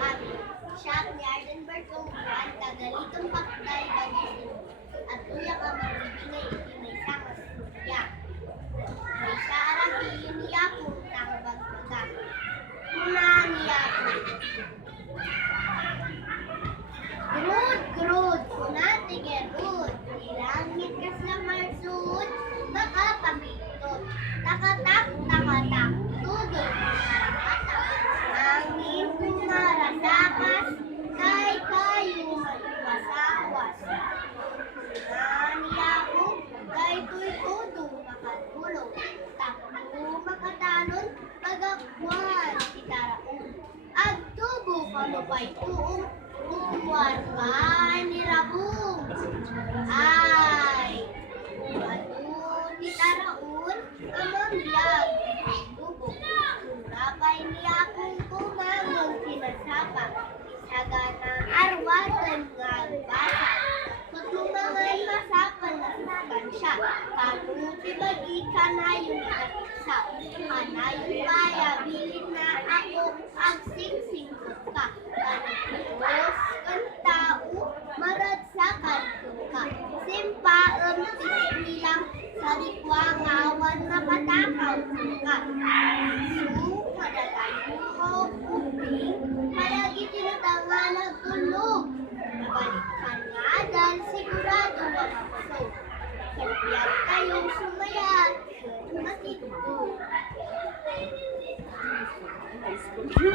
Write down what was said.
amin. Siya ni Ardenberg Longban, kagalitong pakday bagisin. At uyak ang magbibigay itinay sa kasurya. May sa arahin niya puntang bagbaga. Una niya Grud, grud, kunati gerud. Ilangit kas na marsud, baka pamitot. Takatak, takatak, tudol, marakatak. Angin kumarasakas, kay kayo maliwasawas. Nani ako, kay tuy tudo makatulog. Takbo makatalon, pagakwan, itaraon. Agtubo kamapay tuong, umuwarkan ni Rabong. Ay, umadun ni Taraon, amambiyag, bubog. Surapay niya akong kumamong sinasapa, isaga na arwatan nga basa. Maglumangan masapan na sakan siya, kanuti mag-ika na yung nakiksa. Kanayon kaya, bilin na ako, agsing-sing ka. Kanipos, kantao, marad sa kanto ka. Simpaam, tisilang, sa dikwang awan na patakaw ka. Su, madalayo ko, uping, palagi tinatangan nagtulog.